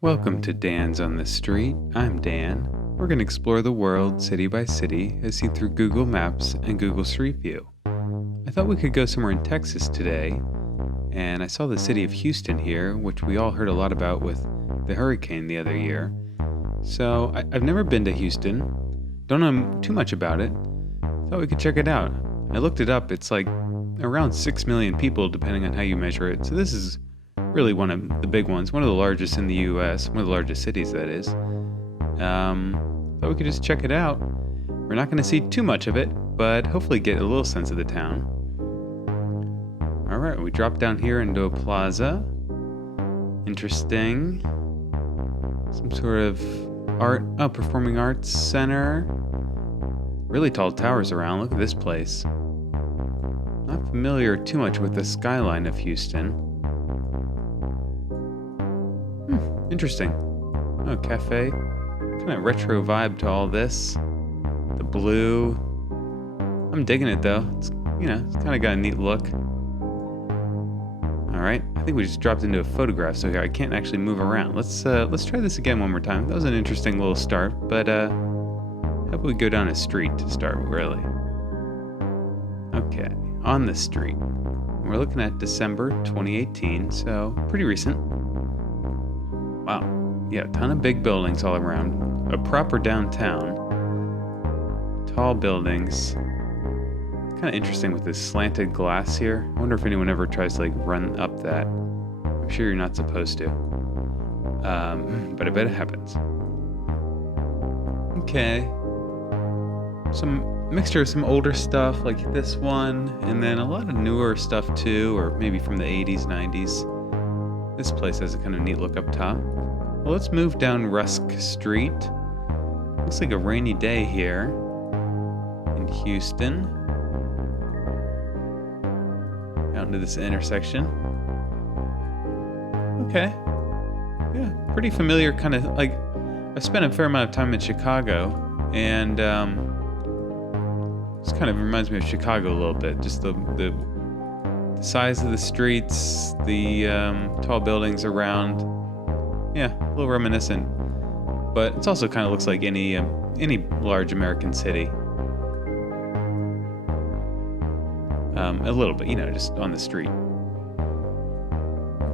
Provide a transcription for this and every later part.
Welcome to Dan's on the Street. I'm Dan. We're going to explore the world city by city as seen through Google Maps and Google Street View. I thought we could go somewhere in Texas today, and I saw the city of Houston here, which we all heard a lot about with the hurricane the other year. So I've never been to Houston, don't know too much about it. Thought we could check it out. I looked it up. It's like around 6 million people depending on how you measure it. So this is really one of the big ones, one of the largest in the US, one of the largest cities that is. Thought we could just check it out. We're not going to see too much of it, but hopefully get a little sense of the town. Alright, we dropped down here in Indo Plaza. Interesting. Some sort of performing arts center. Really tall towers around. Look at this place. Not familiar too much with the skyline of Houston. Interesting. Oh, cafe. Kind of retro vibe to all this. The blue. I'm digging it though. It's kind of got a neat look. All right. I think we just dropped into a photograph, so here I can't actually move around. Let's try this again one more time. That was an interesting little start, but how about we go down a street to start, really? Okay, on the street. We're looking at December 2018, so pretty recent. Wow. Yeah, a ton of big buildings all around. A proper downtown. Tall buildings. Kind of interesting with this slanted glass here. I wonder if anyone ever tries to run up that. I'm sure you're not supposed to. But I bet it happens. Okay. Some mixture of some older stuff like this one, and then a lot of newer stuff too, or maybe from the 80s, 90s. This place has a kind of neat look up top. Well, let's move down Rusk Street. Looks like a rainy day here in Houston. Out into this intersection. Okay. Yeah, pretty familiar kind of, I spent a fair amount of time in Chicago, and this kind of reminds me of Chicago a little bit. Just the size of the streets, the tall buildings around. Yeah, a little reminiscent, but it also kind of looks like any large American city. A little bit, just on the street.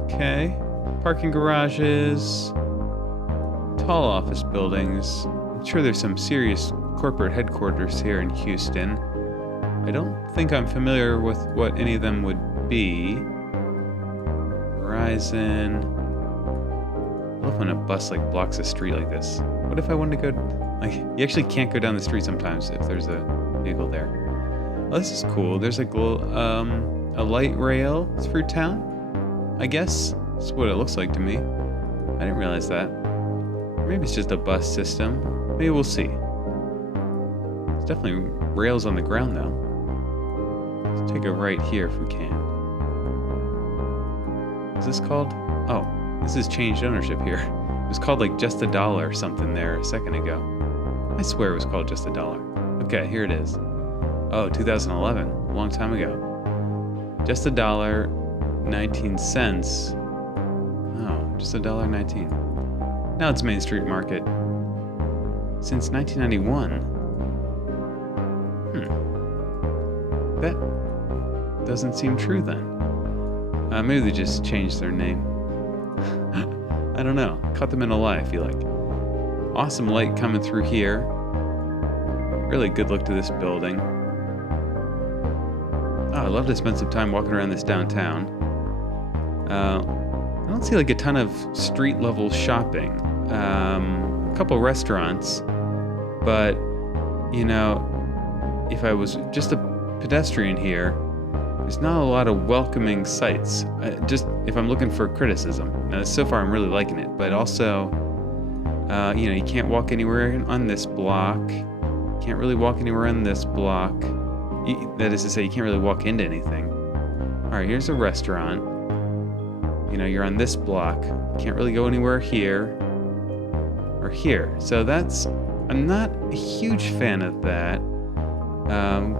Okay, parking garages, tall office buildings. I'm sure there's some serious corporate headquarters here in Houston. I don't think I'm familiar with what any of them would be. Verizon. I love when a bus blocks a street like this. What if I wanted to go, you actually can't go down the street sometimes if there's a vehicle there. Oh, this is cool. There's a light rail through town, I guess. That's what it looks like to me. I didn't realize that. Maybe it's just a bus system. Maybe we'll see. There's definitely rails on the ground though. Let's take a right here if we can. What's this called? Oh. This has changed ownership here. It was called Just a Dollar or something there a second ago. I swear it was called Just a Dollar. Okay, here it is. Oh, 2011, a long time ago. Just $1, 19 cents. Oh, just $1.19. Now it's Main Street Market. Since 1991. That doesn't seem true then. Maybe they just changed their name. I don't know. Caught them in a lie, I feel like. Awesome light coming through here. Really good look to this building. Oh, I'd love to spend some time walking around this downtown. I don't see a ton of street level shopping. A couple restaurants. But, if I was just a pedestrian here, there's not a lot of welcoming sights. Just if I'm looking for criticism. Now, so far I'm really liking it, but also, you can't walk anywhere on this block. Can't really walk anywhere on this block. That is to say, you can't really walk into anything. All right, here's a restaurant. You're on this block. Can't really go anywhere here or here. So I'm not a huge fan of that.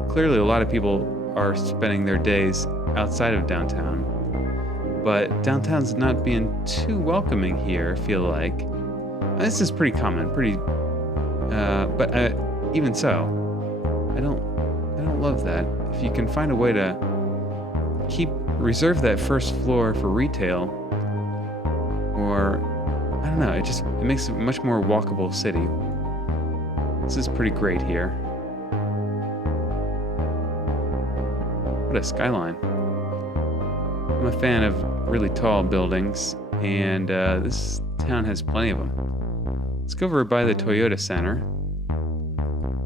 Clearly, a lot of people are spending their days outside of downtown. but downtown's not being too welcoming here, I feel like. This is pretty common, but even so, I don't love that. If you can find a way to reserve that first floor for retail, or I don't know, it makes it a much more walkable city. This is pretty great here. What a skyline. I'm a fan of really tall buildings, and this town has plenty of them. Let's go over by the Toyota Center.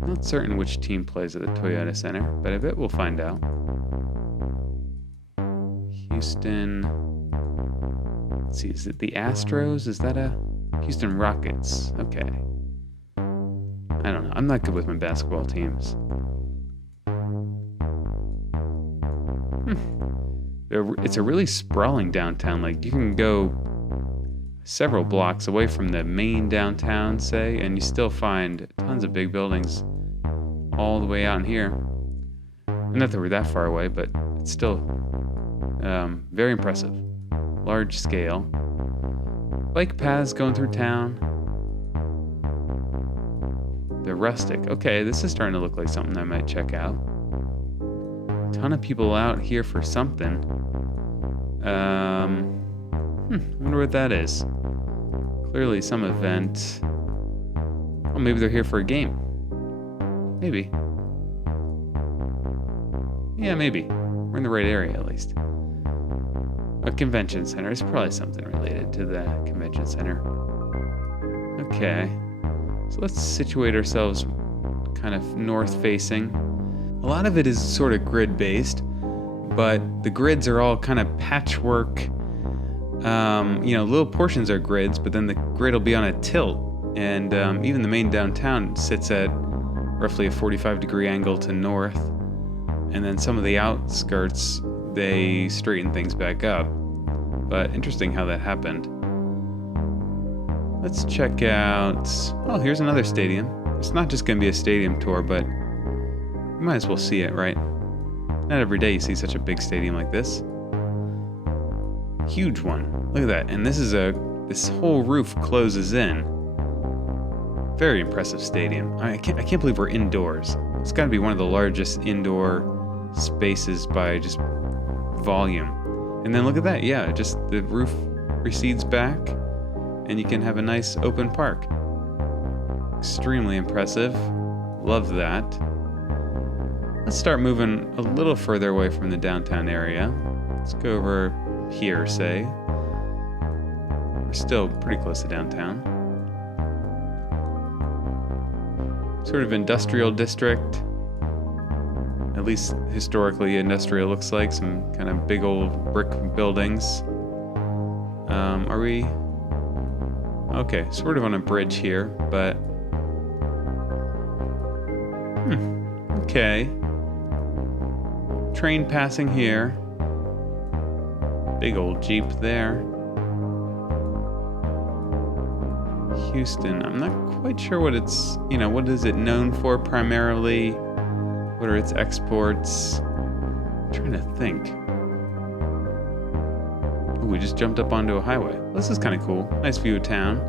Not certain which team plays at the Toyota Center, but I bet we'll find out. Houston. Let's see, is it the Astros? Is that a Houston Rockets? Okay. I don't know. I'm not good with my basketball teams. It's a really sprawling downtown. Like, you can go several blocks away from the main downtown, say, and you still find tons of big buildings all the way out in here. Not that we're that far away, but it's still very impressive. Large scale. Bike paths going through town. They're rustic. Okay, this is starting to look like something I might check out. Ton of people out here for something. Wonder what that is. Clearly some event. Oh, maybe they're here for a game. Maybe. Yeah, maybe. We're in the right area at least. A convention center. It's probably something related to the convention center. Okay. So let's situate ourselves kind of north facing. A lot of it is sort of grid based, but the grids are all kind of patchwork. Little portions are grids, but then the grid will be on a tilt. And even the main downtown sits at roughly a 45-degree angle to north. And then some of the outskirts, they straighten things back up. But interesting how that happened. Let's check out... Oh, here's another stadium. It's not just going to be a stadium tour, but you might as well see it, right? Not every day you see such a big stadium like this. Huge one. Look at that. And this whole roof closes in. Very impressive stadium. I can't believe we're indoors. It's got to be one of the largest indoor spaces by just volume. And then look at that. Yeah, just the roof recedes back and you can have a nice open park. Extremely impressive. Love that. Let's start moving a little further away from the downtown area. Let's go over here, say. We're still pretty close to downtown. Sort of industrial district. At least historically industrial looks like. Some kind of big old brick buildings. Are we... Okay, sort of on a bridge here, but... Okay. Train passing here. Big old Jeep there. Houston. I'm not quite sure what it's, what is it known for primarily? What are its exports? I'm trying to think. Oh, we just jumped up onto a highway. This is kind of cool. Nice view of town.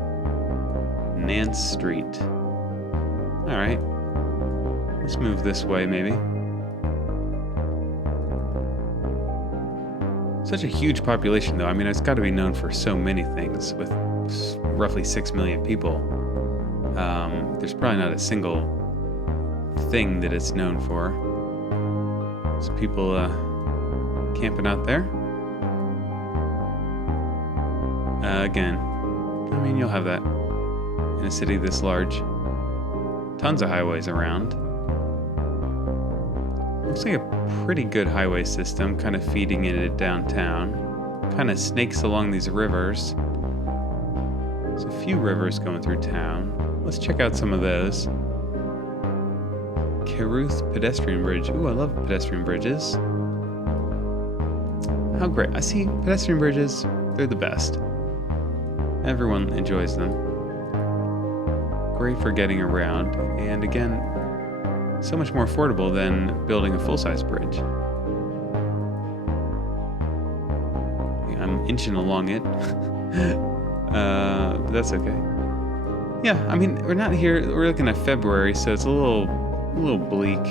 Nance Street. All right. Let's move this way, maybe. Such a huge population, though. I mean, it's got to be known for so many things with roughly 6 million people. There's probably not a single thing that it's known for. So people camping out there. Again, I mean, you'll have that in a city this large. Tons of highways around. Looks like a pretty good highway system, kind of feeding into downtown. Kind of snakes along these rivers. There's a few rivers going through town. Let's check out some of those. Carruth Pedestrian Bridge. Ooh, I love pedestrian bridges. How great. I see pedestrian bridges. They're the best. Everyone enjoys them. Great for getting around. And again, so much more affordable than building a full-size bridge. I'm inching along it. But that's okay. Yeah, I mean, we're not here. We're looking at February, so it's a little bleak.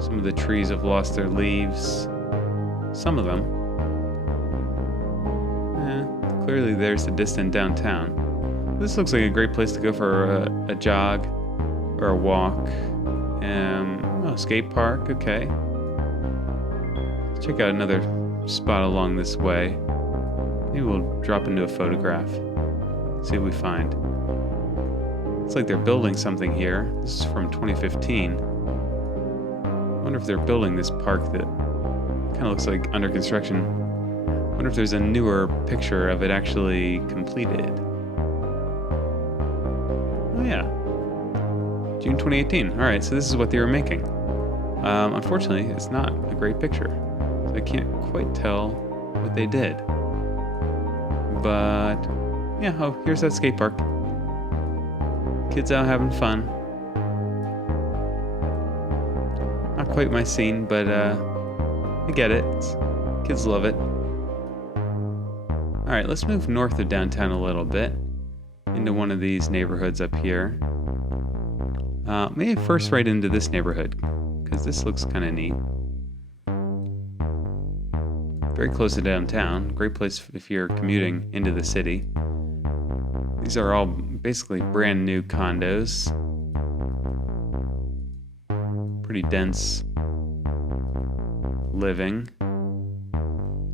Some of the trees have lost their leaves. Some of them. Clearly there's the distant downtown. This looks like a great place to go for a jog or a walk. Skate park, okay. Let's check out another spot along this way. Maybe we'll drop into a photograph. See what we find. Looks like they're building something here. This is from 2015. I wonder if they're building this park that kind of looks like under construction. I wonder if there's a newer picture of it actually completed. Oh yeah. June 2018. Alright, so this is what they were making. Unfortunately, it's not a great picture. So I can't quite tell what they did. But, yeah, oh, here's that skate park. Kids out having fun. Not quite my scene, but I get it. Kids love it. Alright, let's move north of downtown a little bit. Into one of these neighborhoods up here. Maybe first right into this neighborhood, because this looks kind of neat. Very close to downtown. Great place if you're commuting into the city. These are all basically brand new condos. Pretty dense living.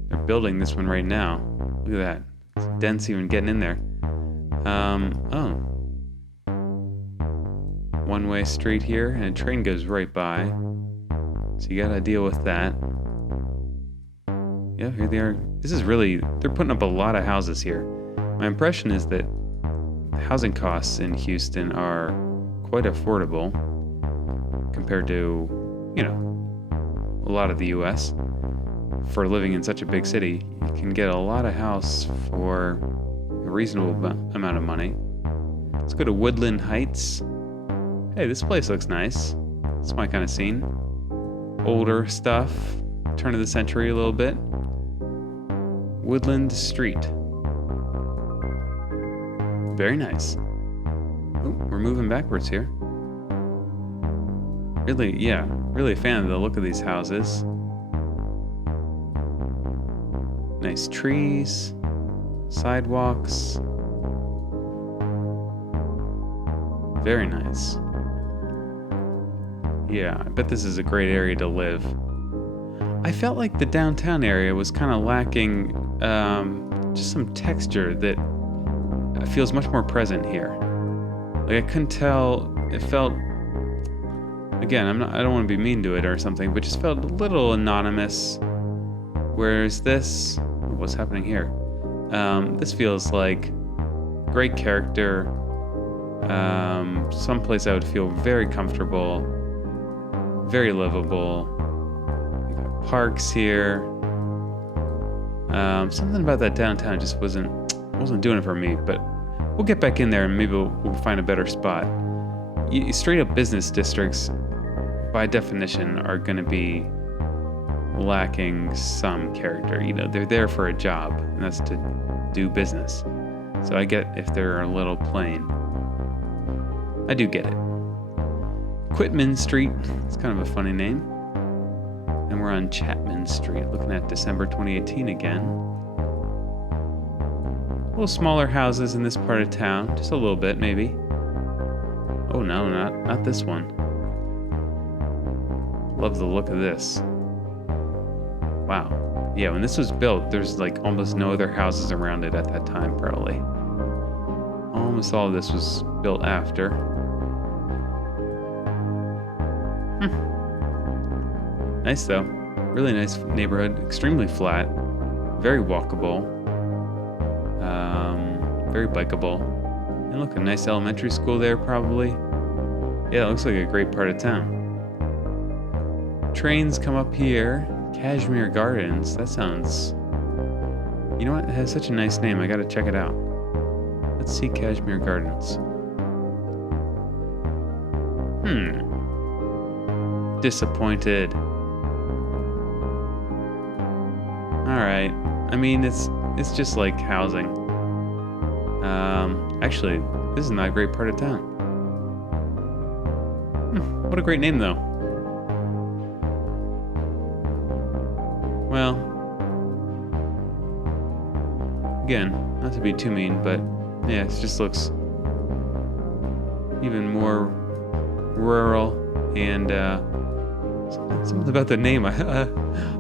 They're building this one right now. Look at that. It's dense even getting in there. One-way street here, and a train goes right by. So you gotta deal with that. Yeah, here they are. This is really, they're putting up a lot of houses here. My impression is that housing costs in Houston are quite affordable compared to, a lot of the US. For living in such a big city, you can get a lot of house for a reasonable amount of money. Let's go to Woodland Heights. Hey, this place looks nice. It's my kind of scene. Older stuff. Turn of the century a little bit. Woodland Street. Very nice. Ooh, we're moving backwards here. Really a fan of the look of these houses. Nice trees, sidewalks. Very nice. Yeah, I bet this is a great area to live. I felt like the downtown area was kind of lacking just some texture that feels much more present here. Like I couldn't tell, it felt, again, I don't want to be mean to it or something, but just felt a little anonymous. Whereas this, what's happening here? This feels like great character, someplace I would feel very comfortable, very livable. We got parks here. Something about that downtown just wasn't doing it for me, but we'll get back in there and maybe we'll find a better spot. Straight up business districts, by definition, are going to be lacking some character. They're there for a job, and that's to do business. So I get if they're a little plain. I do get it. Quitman Street, it's kind of a funny name. And we're on Chapman Street, looking at December 2018 again. A little smaller houses in this part of town, just a little bit maybe. Oh no, not this one. Love the look of this. Wow. Yeah, when this was built, there's like almost no other houses around it at that time, probably. Almost all of this was built after. Nice though. Really nice neighborhood. Extremely flat. Very walkable. Very bikeable. And look, a nice elementary school there probably. Yeah, it looks like a great part of town. Trains come up here. Kashmir Gardens. That sounds... You know what? It has such a nice name. I gotta check it out. Let's see Kashmir Gardens. Disappointed. Alright. I mean, it's just like housing. Actually, this is not a great part of town. What a great name, though. Well, again, not to be too mean, but yeah, it just looks even more rural, and something about the name. I thought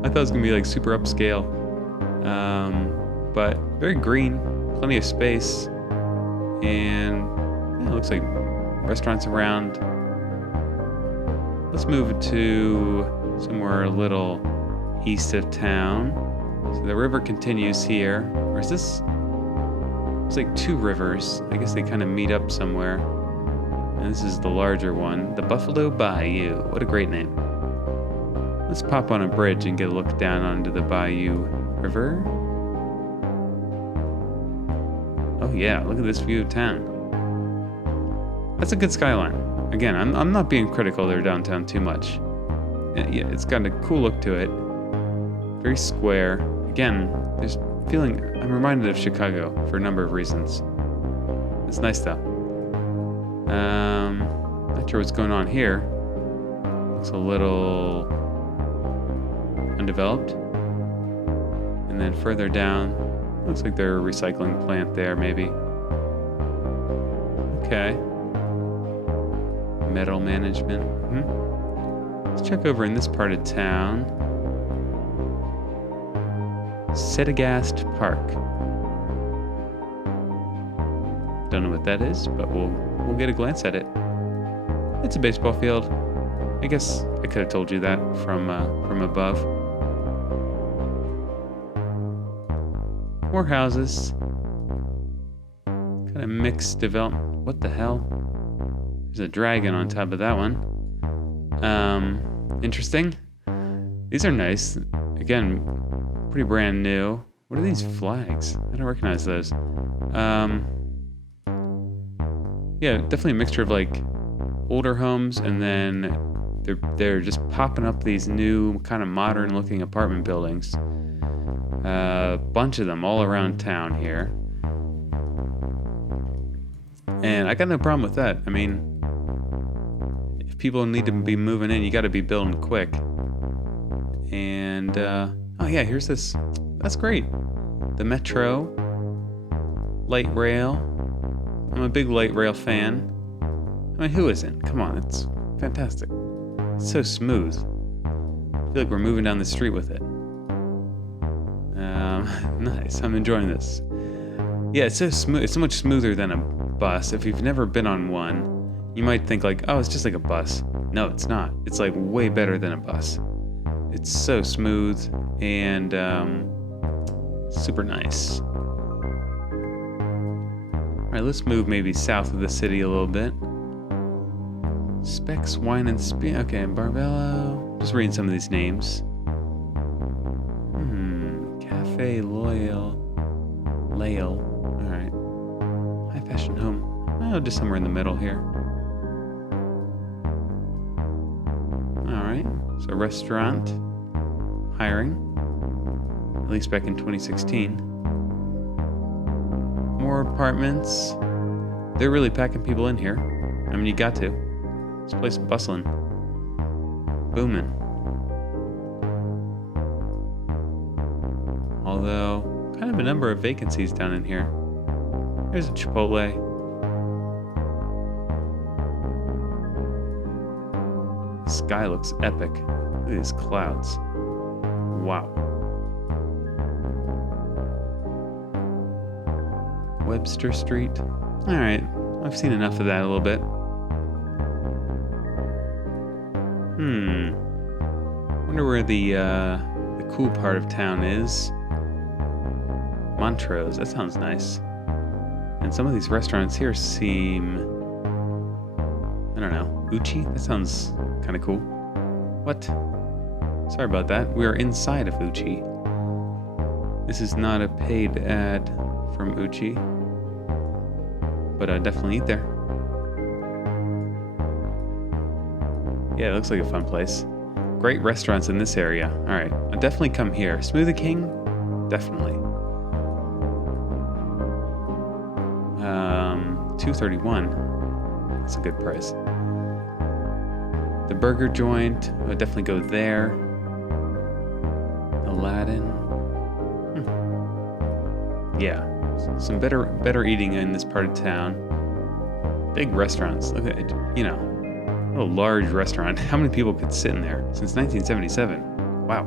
it was gonna be like super upscale, but very green, plenty of space, and yeah, it looks like restaurants around. Let's move to somewhere a little east of town. So the river continues here, or is this? It's like two rivers. I guess they kind of meet up somewhere. And this is the larger one, the Buffalo Bayou. What a great name. Let's pop on a bridge and get a look down onto the Bayou River. Oh yeah, look at this view of town. That's a good skyline. Again, I'm not being critical of their downtown too much. Yeah, it's got a cool look to it. Very square. Again, there's feeling, I'm reminded of Chicago for a number of reasons. It's nice though. Not sure what's going on here. Looks a little undeveloped. And then further down, looks like they're a recycling plant there, maybe. Okay. Metal management. Let's check over in this part of town. Sedagast Park. Don't know what that is, but we'll get a glance at it. It's a baseball field. I guess I could have told you that from above. More houses. Kind of mixed development. What the hell? There's a dragon on top of that one. Interesting. These are nice. Again, pretty brand new. What are these flags? I don't recognize those. Yeah, definitely a mixture of like older homes, and then they're just popping up these new kind of modern looking apartment buildings. A bunch of them all around town here. And I got no problem with that. I mean, if people need to be moving in, you got to be building quick. And oh yeah, here's this. That's great. The Metro light rail. I'm a big light rail fan. I mean, who isn't? Come on, it's fantastic. It's so smooth. I feel like we're moving down the street with it. Nice. I'm enjoying this. Yeah, it's so smooth. It's so much smoother than a bus. If you've never been on one, you might think like, oh, it's just like a bus. No, it's not. It's like way better than a bus. It's so smooth and super nice. All right, let's move maybe south of the city a little bit. Specs Wine and Spear. Okay, Barbello. Just reading some of these names. Cafe Loyal. All right. High fashion home. Oh, just somewhere in the middle here. All right. So restaurant hiring. At least back in 2016. More apartments. They're really packing people in here. I mean, you got to. This place is bustling. Booming. Although, kind of a number of vacancies down in here. There's a Chipotle. The sky looks epic. Look at these clouds. Wow. Webster Street. Alright, I've seen enough of that a little bit. Wonder where the cool part of town is. Montrose, that sounds nice. And some of these restaurants here seem, I don't know, Uchi? That sounds kind of cool. What? Sorry about that. We are inside of Uchi. This is not a paid ad from Uchi, but I definitely eat there. Yeah, it looks like a fun place. Great restaurants in this area. All right, I'll definitely come here. Smoothie King, Definitely. $2.31. That's a good price. The burger joint, I would definitely go there. Aladdin. Yeah, some better eating in this part of town. Big restaurants. Look at it, what a large restaurant. How many people could sit in there? Since 1977. Wow.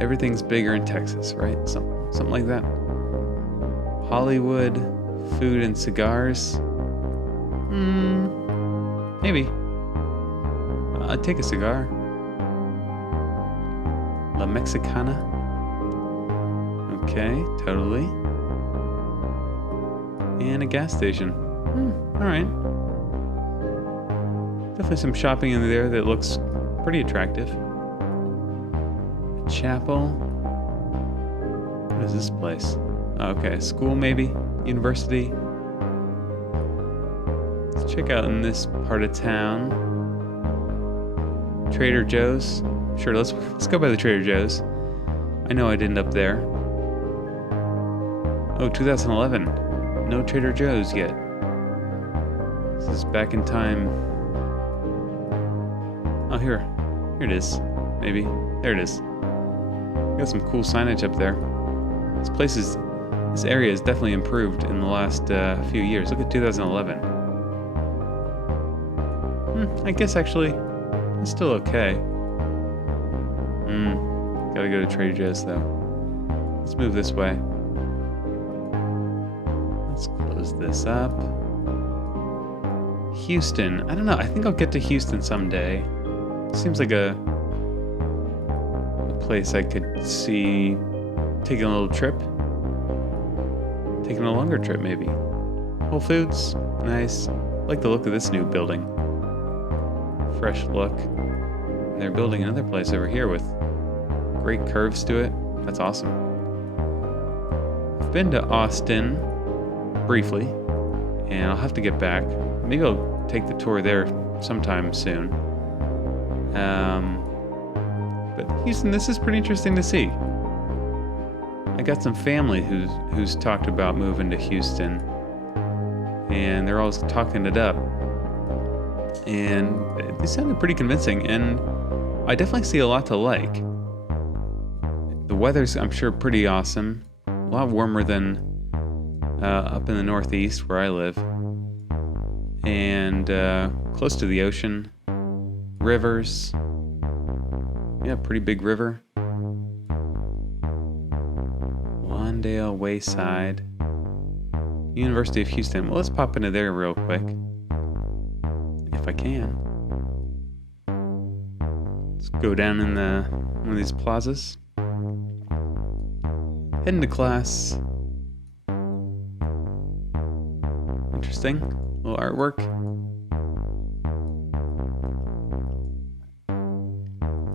Everything's bigger in Texas, right? Something like that. Hollywood, food and cigars. Maybe. I'd take a cigar. La Mexicana. Okay, totally. And a gas station. Alright. Definitely some shopping in there that looks pretty attractive. A chapel. What is this place? Oh, okay, school maybe? University? Let's check out in this part of town. Trader Joe's. Sure, let's go by the Trader Joe's. I know I'd end up there. Oh, 2011. No Trader Joe's yet. This is back in time. Oh, here it is. Maybe. There it is. Got some cool signage up there. This area is definitely improved in the last few years. Look at 2011. I guess actually, it's still okay. Gotta go to Trader Joe's though. Let's move this way. Let's close this up. Houston. I don't know. I think I'll get to Houston someday. Seems like a place I could see taking a little trip. Taking a longer trip, maybe. Whole Foods. Nice. I like the look of this new building. Fresh look. And they're building another place over here with great curves to it. That's awesome. I've been to Austin briefly, and I'll have to get back. Maybe I'll take the tour there sometime soon. But Houston, this is pretty interesting to see. I got some family who's talked about moving to Houston, and they're always talking it up. And they sounded pretty convincing, and I definitely see a lot to like. The weather's, I'm sure, pretty awesome. A lot warmer than up in the Northeast where I live. And close to the ocean. Rivers. Yeah, pretty big river. Lawndale Wayside. University of Houston. Well, let's pop into there real quick. If I can. Let's go down in one of these plazas. Heading to class. Interesting. A little artwork.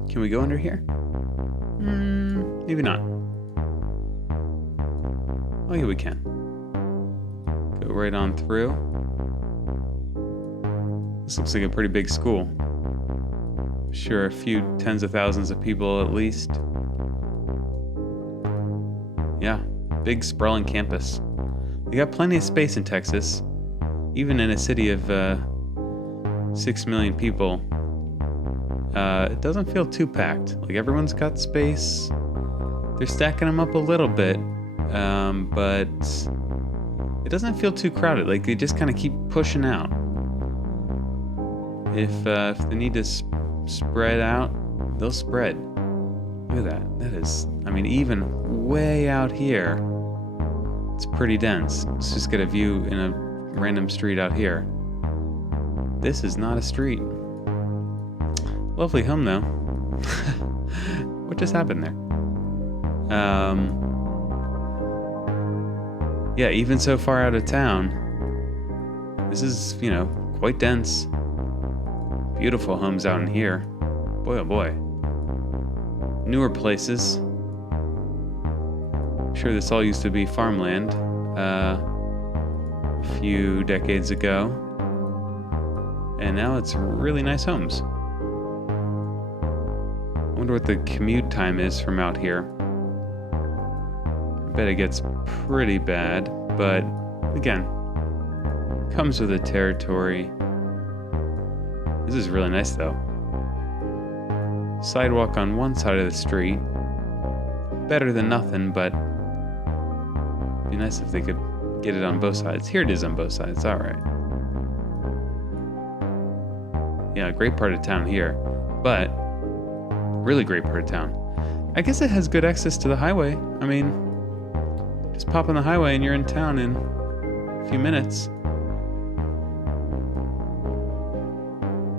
Can we go under here? Maybe not. Oh yeah, we can. Go right on through. This looks like a pretty big school. I'm sure a few tens of thousands of people at least. Yeah, big sprawling campus. They got plenty of space in Texas. Even in a city of 6 million people, it doesn't feel too packed. Like everyone's got space. They're stacking them up a little bit, but it doesn't feel too crowded. Like they just kind of keep pushing out. If they need to spread out, they'll spread. Look at that. That is, I mean, even way out here, it's pretty dense. Let's just get a view in a random street out here. This is not a street. Lovely home though. What just happened there? Yeah, even so far out of town, this is, quite dense. Beautiful homes out in here. Boy, oh boy. Newer places. I'm sure this all used to be farmland a few decades ago. And now it's really nice homes. wonder what the commute time is from out here. I bet it gets pretty bad, but again, comes with the territory. This is really nice though. Sidewalk on one side of the street. Better than nothing, but it'd be nice if they could get it on both sides. Here it is on both sides, alright. Yeah, great part of town here, but really great part of town. I guess it has good access to the highway. I mean, just pop on the highway and you're in town in a few minutes.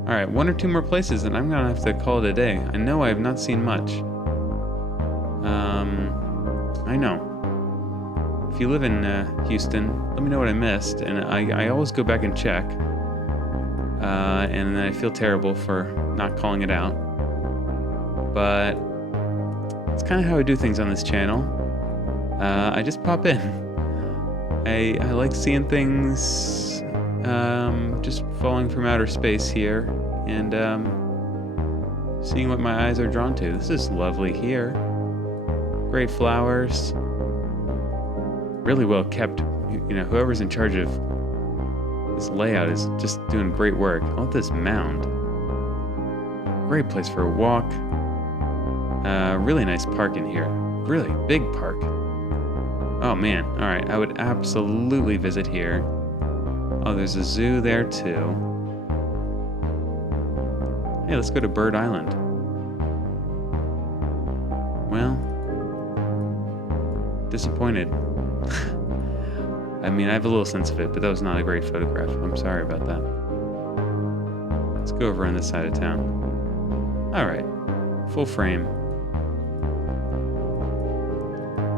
Alright, one or two more places and I'm gonna have to call it a day. I know I have not seen much. I know. If you live in Houston, let me know what I missed, and I always go back and check. And then I feel terrible for not calling it out. But it's kind of how I do things on this channel. I just pop in. I like seeing things just falling from outer space here and seeing what my eyes are drawn to. This is lovely here. Great flowers. Really well kept. You know, whoever's in charge of this layout is just doing great work. I love this mound. Great place for a walk. Really nice park in here. Really big park. Oh man, alright, I would absolutely visit here. Oh, there's a zoo there too. Hey, let's go to Bird Island. Well, disappointed. I mean, I have a little sense of it, but that was not a great photograph. I'm sorry about that. Let's go over on this side of town. Alright, full frame.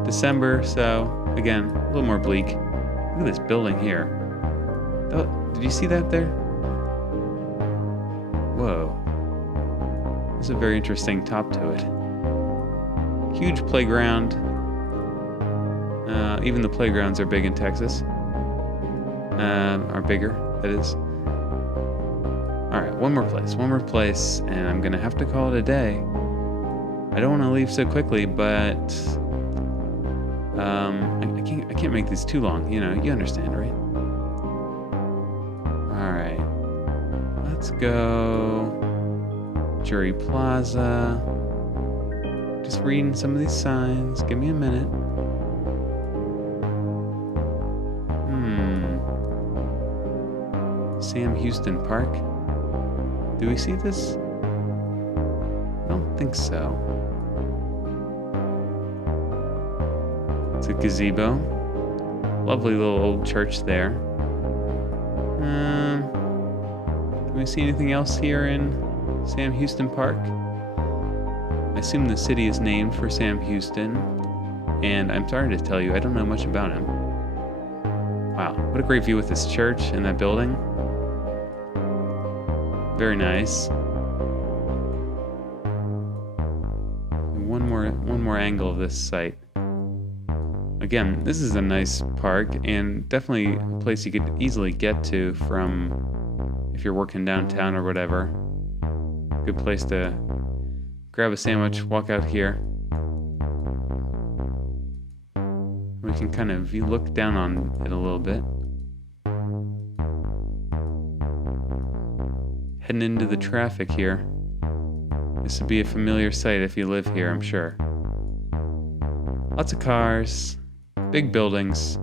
December, so again, a little more bleak. Look at this building here. Oh, did you see that there? Whoa. There's a very interesting top to it. Huge playground. Even the playgrounds are big in Texas. Are bigger, that is. Alright, one more place, and I'm gonna have to call it a day. I don't want to leave so quickly, but I can't make these too long, you know, you understand, right? Alright. Let's go Jury Plaza. Just reading some of these signs. Give me a minute. Sam Houston Park. Do we see this? I don't think so. It's a gazebo. Lovely little old church there. Can we see anything else here in Sam Houston Park? I assume the city is named for Sam Houston, and I'm sorry to tell you, I don't know much about him. Wow, what a great view with this church and that building. Very nice. One more angle of this site. Again, this is a nice park and definitely a place you could easily get to from if you're working downtown or whatever. Good place to grab a sandwich, walk out here. We can kind of look down on it a little bit. Heading into the traffic here. This would be a familiar sight if you live here, I'm sure. Lots of cars, big buildings.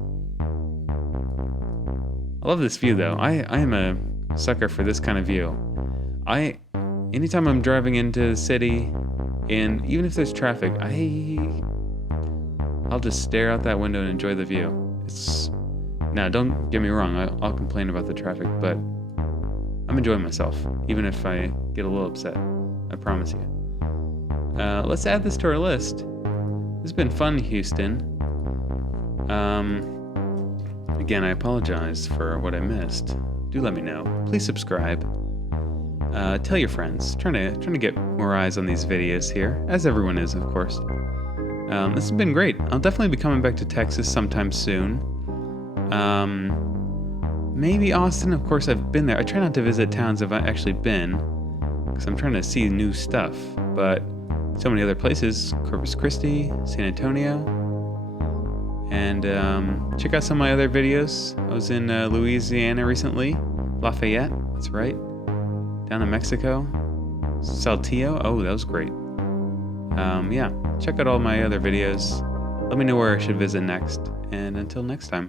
I love this view though. I am a sucker for this kind of view. Anytime I'm driving into the city, and even if there's traffic, I'll just stare out that window and enjoy the view. Now, don't get me wrong, I'll complain about the traffic, but I'm enjoying myself, even if I get a little upset. I promise you. Let's add this to our list. This has been fun, Houston. Again, I apologize for what I missed. Do let me know. Please subscribe. Tell your friends. Trying to get more eyes on these videos here, as everyone is, of course. This has been great. I'll definitely be coming back to Texas sometime soon. Maybe Austin. Of course, I've been there. I try not to visit towns I've actually been, because I'm trying to see new stuff. But so many other places, Corpus Christi, San Antonio. And check out some of my other videos. I was in Louisiana recently, Lafayette, that's right, down in Mexico, Saltillo, oh, that was great. Yeah, check out all my other videos. Let me know where I should visit next, and until next time.